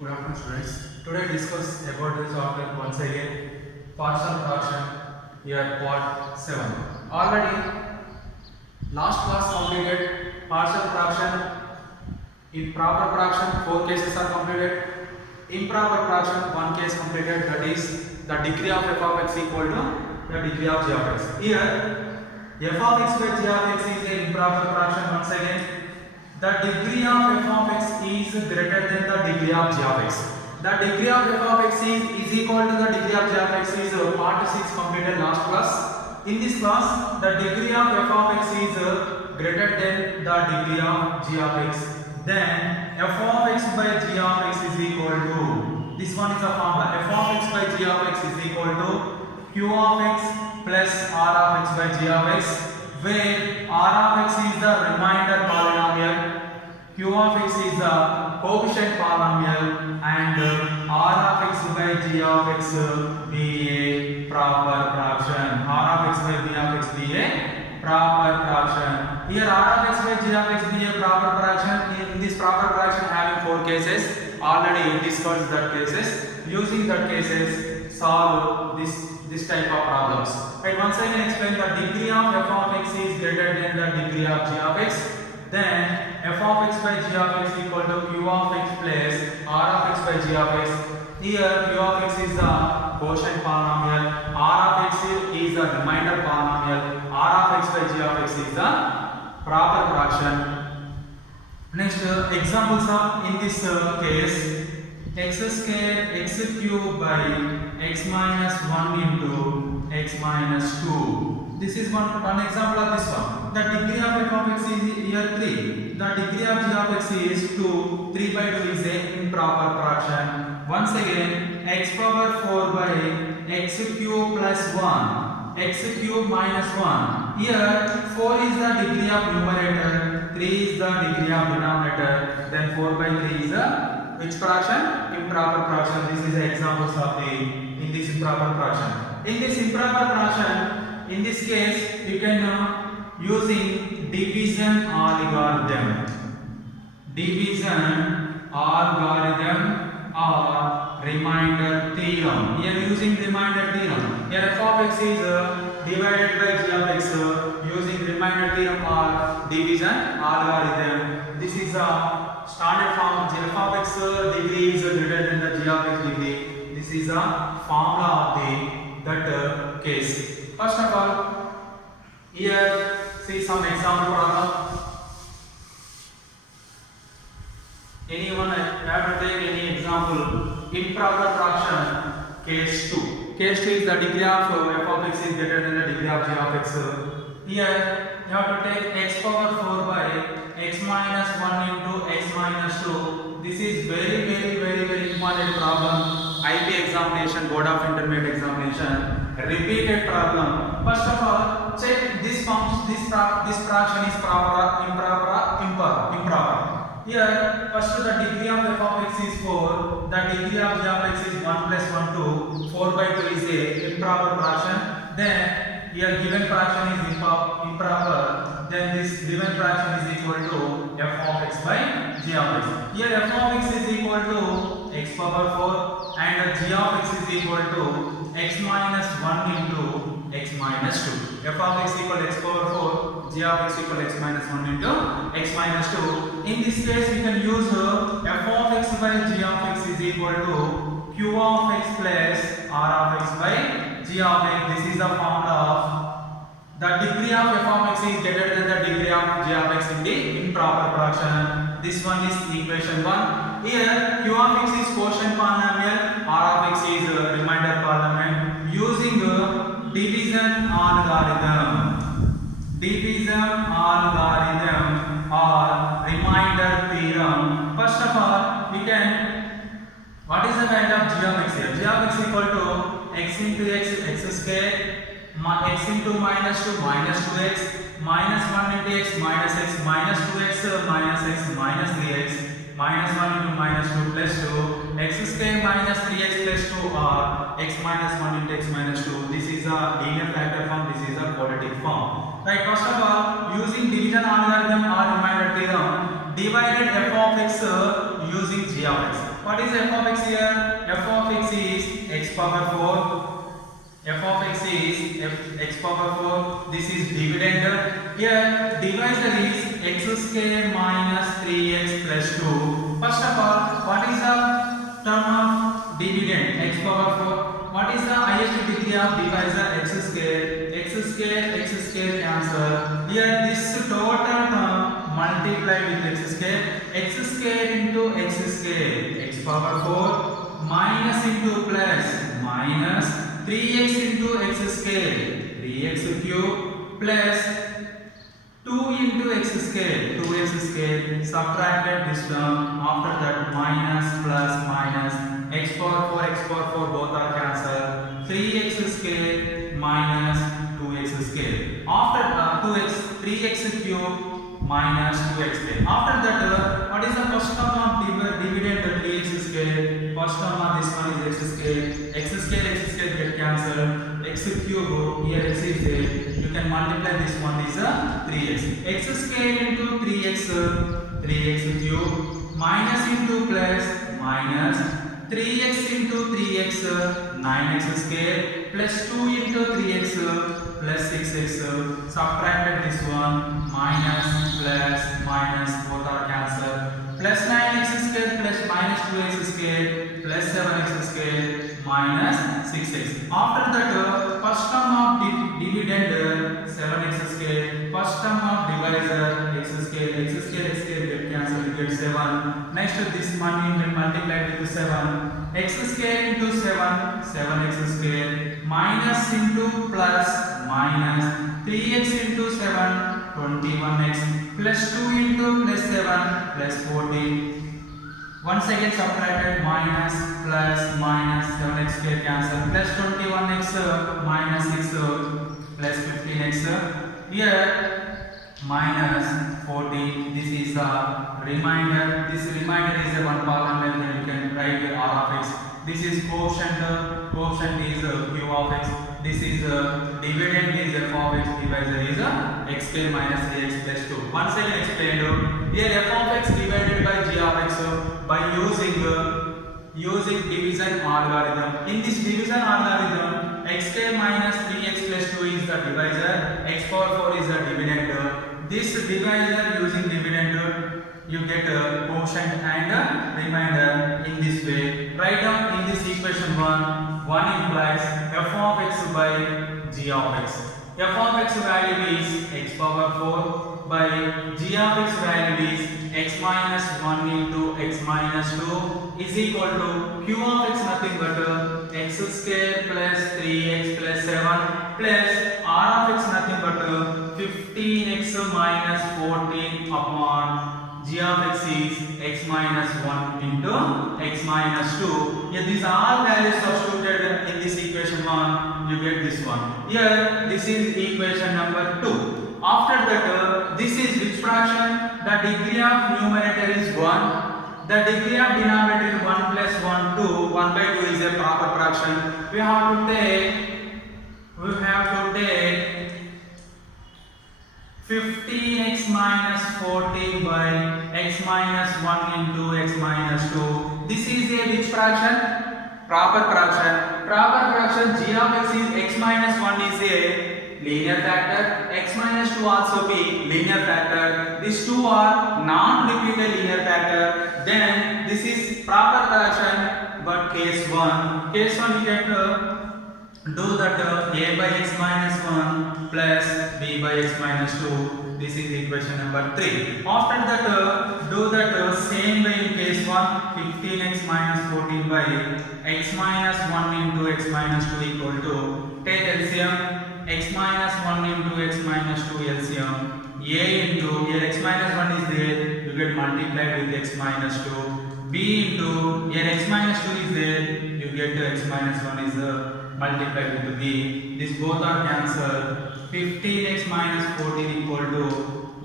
Good afternoon, students. Today discuss about this topic once again, partial fraction, here part 7. Already last class completed partial fraction. In proper fraction 4 cases are completed. Improper fraction 1 case completed, that is the degree of f of x equal to the degree of g of x. Here f of x by g of x is an improper fraction. Once again, the degree of f of x is greater than the degree of g of x. The degree of f of x is equal to the degree of g of x is part 6 completed last class. In this class, the degree of f of x is greater than the degree of g of x. Then f of x by g of x is equal to, this one is a formula, f of x by g of x is equal to q of x plus r of x by g of x, where r of x is the remainder polynomial, q of x is the coefficient polynomial, and r of x by g of x be a proper fraction. R of x by g of x be a proper fraction. Here r of x by g of x be a proper fraction. In this proper fraction having 4 cases, already discussed that cases. Using that cases, solve this type of problems. Right, once I can explain, the degree of f of x is greater than the degree of g of x. Then f of x by g of x equal to q of x plus r of x by g of x. Here q of x is the quotient polynomial, r of x is the remainder polynomial, r of x by g of x is the proper fraction. Next, examples are in this case, x square x cube by x minus 1 into x minus 2. This is one example of this one. The degree of f of x is here 3. The degree of g of x is 2. 3 by 2 is a improper fraction. Once again, x power 4 by x cube plus 1. X cube minus 1. Here 4 is the degree of numerator, 3 is the degree of denominator. Then 4 by 3 is the which fraction? Improper fraction. This is the examples of the in this improper fraction. In this improper fraction, in this case, you can using division algorithm. Division algorithm or remainder theorem. Here using remainder theorem. Here f of x is divided by g of x using remainder theorem or division algorithm. This is a standard form. F of x degree is greater than the g of x degree. This is a formula of that case. First of all, here see some example problem. Anyone have to take any example? Improper fraction case 2. Case 2 is the degree of f of x is greater than the degree of g of x. Here you have to take x power 4 by x minus 1 into x minus 2. This is very important problem. IP examination, board of intermediate examination, repeated problem. First of all, check this function, this fraction is proper, improper. Here, first the degree of f of x is 4, the degree of g of x is 1 plus 1 2, 4 by 2 is a improper fraction. Then here given fraction is improper, then this given fraction is equal to f of x by g of x. Here f of x is equal to x power 4 and g of x is equal to x minus 1 into x minus 2. f of x equal to x power 4, g of x equal to x minus 1 into x minus 2. In this case, we can use f of x by g of x is equal to q of x plus r of x by g of x. This is the formula of the degree of f of x is greater than the degree of g of x in the improper fraction. This one is equation 1. Here q of x is quotient polynomial, r of x is remainder polynomial. Using division algorithm. Division algorithm or remainder theorem. First of all, we can, what is the value of g of x here? G of x equal to x into x square, x into minus 2 minus 2x, minus 1 into x minus x, minus 2x minus x minus 3x, minus 1 into minus 2 plus 2, x square minus 3x plus 2 or x minus 1 into x minus 2. This is a linear factor form, this is a quadratic form. Right, first of all, using division algorithm or remainder theorem, divided f of x using g of x. What is f of x here? F of x is x power 4. F of x is x power 4. This is dividend. Here divisor is x square minus 3x plus 2. First of all, what is the term of dividend? X power 4. What is the highest degree of divisor? X square. X square cancel. Here this total term multiplied with x square into x square. X power 4 minus into plus minus 3x into x square, 3x cube plus 2 into x square, 2x square, subtracted this term, after that minus plus minus, x power 4 both are cancelled, 3x square minus 2x square, after 3x cube minus 2x square. After that, what is the first term of dividend? 3x square. First term of this one is x square. X square get cancelled. X cube, here x is there. You can multiply this one is 3x. X square into 3x cube minus into plus minus 3x into 3x 9x square plus 2 into 3x plus 6x, subtracted this one, minus plus minus both are cancelled, plus 9x square plus minus 2x square plus 7x square minus 6x. After that, first term of dividend 7x square, first term of divisor x square get cancelled, you get 7. Next this one will multiply with 7, x square into 7x square minus into plus minus 3x into 7, 21x plus 2 into plus 7 plus 14. Once again subtracted, minus plus minus 7x square cancel, plus 21x minus 6 plus 15x. Here minus 40. This is the remainder. This remainder is a one polynomial. You can write r of x. This is quotient. Quotient is q of x. This is dividend is f of x. Divisor is x square minus ax plus 2. Once again explained. Here f of x divided by g of x by using division algorithm. In this division algorithm, x square minus 3x plus 2 is the divisor. X power 4 is the dividend. This divisor using dividend, you get quotient and remainder in this way. Write down in this equation 1 implies f of x by g of x. F of x value is x power 4 by g of x value is x minus 1 into x minus 2 is equal to q of x nothing but x square plus 3x plus 7 plus r of x nothing but 15x minus 14 upon g of x is x minus 1 into x minus 2. Here these all values substituted in this equation 1, you get this one. Here this is equation number 2. After that, this is which fraction? The degree of numerator is 1. The degree of denominator is 1 plus 1, 2. 1 by 2 is a proper fraction. We have to take 15x minus 14 by x minus 1 into x minus 2. This is a which fraction? Proper fraction. Proper fraction g of x is x minus 1 is a linear factor, x minus 2 also be linear factor. These two are non-repeated linear factor. Then this is proper fraction, but case 1. Case 1 you get do that a by x minus 1 plus b by x minus 2. This is equation number 3. After that do that same way in case 1. 15x minus 14 by x minus 1 into x minus 2 equal to, take LCM, x minus 1 into x minus 2 LCM, a into, here x minus 1 is there, you get multiplied with x minus 2, b into, here x minus 2 is there, you get x minus 1 is multiplied with b. These both are cancelled. 15x minus 14 equal to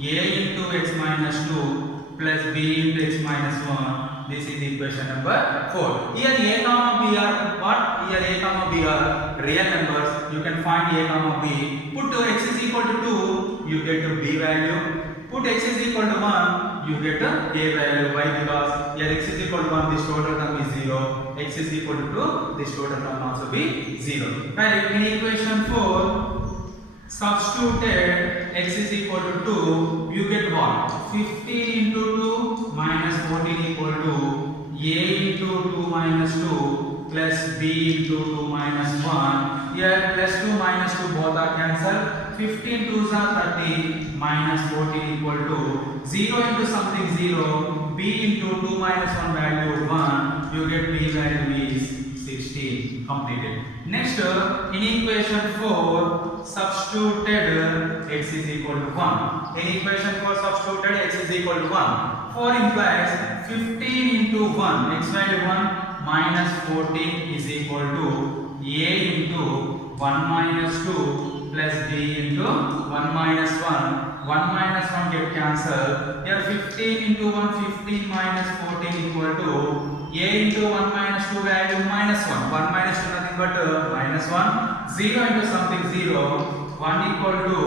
a into x minus 2 plus b into x minus 1. This is equation number 4. Here a comma b are what? Here a comma b are real numbers. You can find a comma b. Put to x is equal to 2, you get to b value. Put x is equal to 1, you get a value. Why? Because here x is equal to 1, this total term is 0. X is equal to 2, this total term also be 0. Right? In equation 4, substituted x is equal to 2, you get what? 15 into 2 minus 14 equal to a into 2 minus 2 plus b into 2 minus 1. Here plus 2 minus 2 both are cancelled. 15 2s are 30 minus 14 equal to 0 into something 0. b into 2 minus 1 value 1. You get b value is 16. Completed. Next, in equation 4, substituted x is equal to 1. In equation 4, substituted x is equal to 1. 4 implies 15 into 1, x value 1 minus 14 is equal to a into 1 minus 2 plus b into 1 minus 1. 1 minus 1 get cancelled. Here 15 into 1, 15 minus 14 equal to a into 1 minus 2 value minus 1. 1 minus 2 nothing but minus 1. 0 into something 0. 1 equal to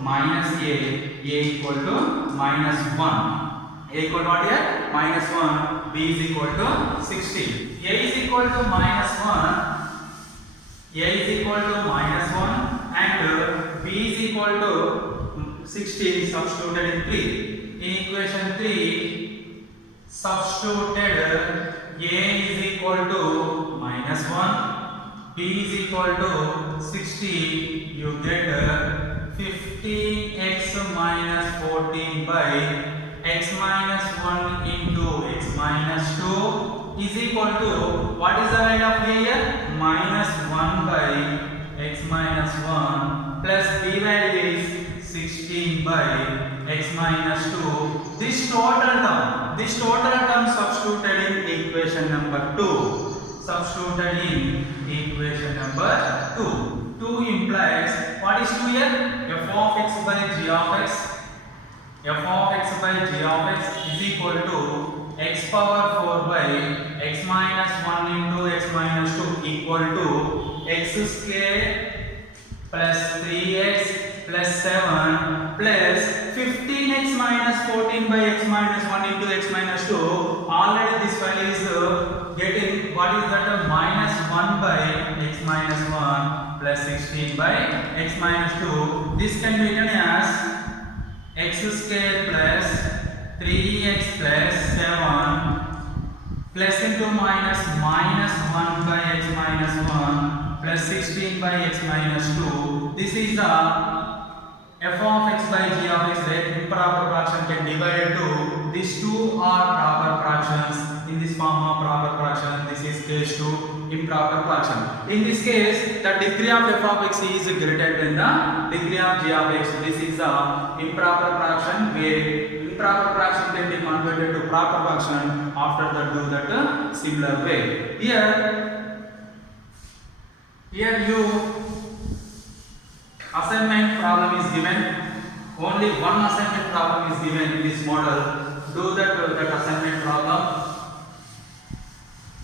minus a equal to minus 1. A equal to what here? Minus 1. B is equal to 16. A is equal to minus 1. A is equal to minus 1 and B is equal to 16 substituted in 3. In equation 3, substituted A is equal to minus 1, B is equal to 16, you get 15x minus 14 by x minus 1 into x minus 2 is equal to, what is the value of A here? Minus 1 by x minus 1 plus b value is 16 by x minus 2. This total term substituted in equation number 2. Substituted in equation number 2. 2 implies, what is 2 here? f of x by g of x. F of x by g of x is equal to x power 4 by x minus 1 into x minus 2 equal to x square plus 3x plus 7 plus 15x minus 14 by x minus 1 into x minus 2. Already this value is getting, what is that? Minus 1 by x minus 1 plus 16 by x minus 2. This can be written as x square plus 3x plus 7 plus into minus 1 by x minus 1 plus 16 by x minus 2. This is the f of x by g of x, right? Improper fraction can divide into these two are proper fractions. In this form of proper fraction, this is case 2 improper fraction. In this case, the degree of f of x is greater than the degree of g of x. This is the improper fraction where improper fraction can be converted to proper fraction after that do that similar way. Here you assignment problem is given. Only one assignment problem is given in this model. Do that assignment problem.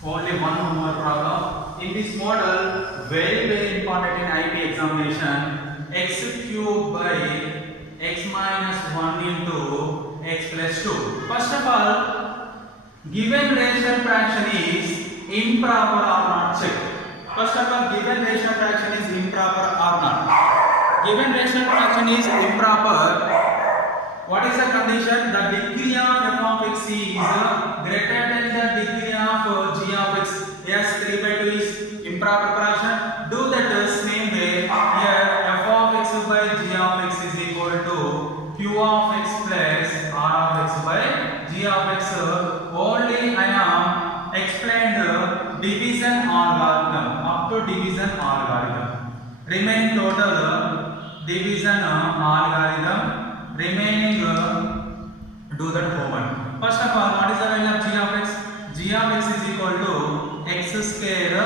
Only one homework problem. In this model, very important in IP examination, x cube by x minus 1 into x plus 2. First of all, given rational fraction is improper or not, check. First of all, given rational fraction is improper or not. Given rational fraction is improper, what is the condition? The degree of f of x is greater than the degree of g of x. Yes, 3 by 2 is improper fraction. Do that same way. Here f of x by g of x is equal to q of x plus r of x by g of x. Only I am explained division algorithm up to division algorithm. Remaining total division algorithm. Remaining do that homework. First of all, what is the value of g of x? G of x is equal to x square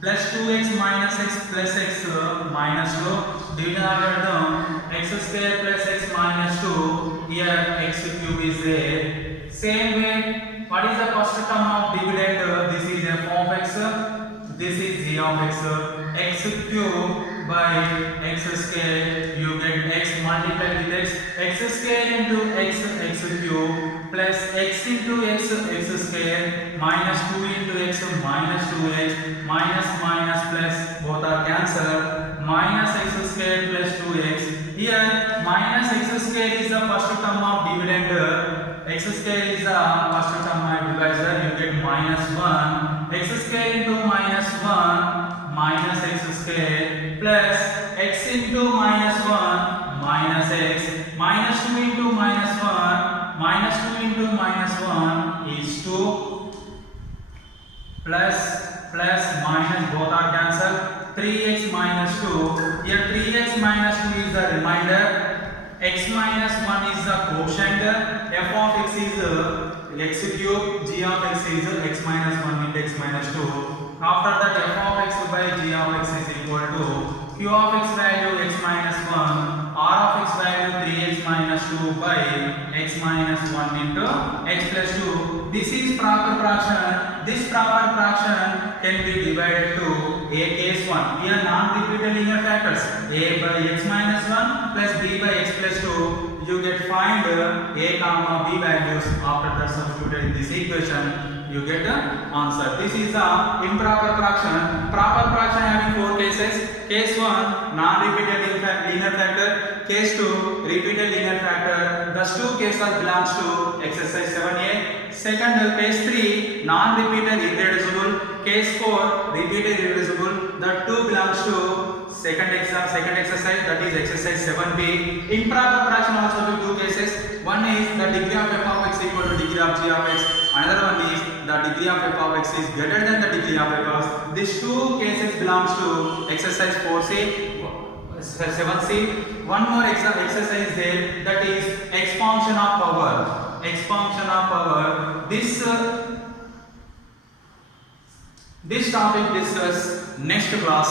plus 2x minus x plus x minus 2. Division algorithm, x square plus x minus 2. Here x cube is there. Same way, what is the first term of dividend? This is f of x. This is g of x. X cube by x square, you get x multiplied with x square into x cube plus x into x square minus 2 into x minus 2x minus minus plus both are cancelled minus x square plus 2x. Here minus x square is the first term of dividend, x square is the first term of divisor, you get minus 1 x square into minus 1 minus x square plus x into minus 1 minus x minus 2 into minus 1 minus 2 into minus 1 is 2 plus minus both are cancelled 3x minus 2. Here 3x minus 2 is the remainder, x minus 1 is the quotient, f of x is x cube, g of x is x minus 1 into x minus 2. After that f of x by g of x is equal to q of x value x minus 1, r of x value 3x minus 2 by x minus 1 into x plus 2. This is proper fraction. This proper fraction can be divided to a case 1. Here non-repeated linear factors a by x minus 1 plus b by x plus 2. You get find a comma b values. After that substituted in this equation, you get the answer. This is the improper fraction. Proper fraction having 4 cases. Case 1 non-repeated linear factor. Case 2 repeated linear factor. Thus 2 cases belongs to exercise 7a. Second case 3 non-repeated irreducible. Case 4 repeated irreducible. The 2 belongs to second exercise, that is exercise 7b. Improper fraction also do 2 cases. One is the degree of f of x equal to degree of g of x. Another one is the degree of f of x is greater than the degree of f of x. These 2 cases belongs to exercise 4c, 7c. One more exercise is there, that is expansion of power. Expansion of power. This topic discuss next class.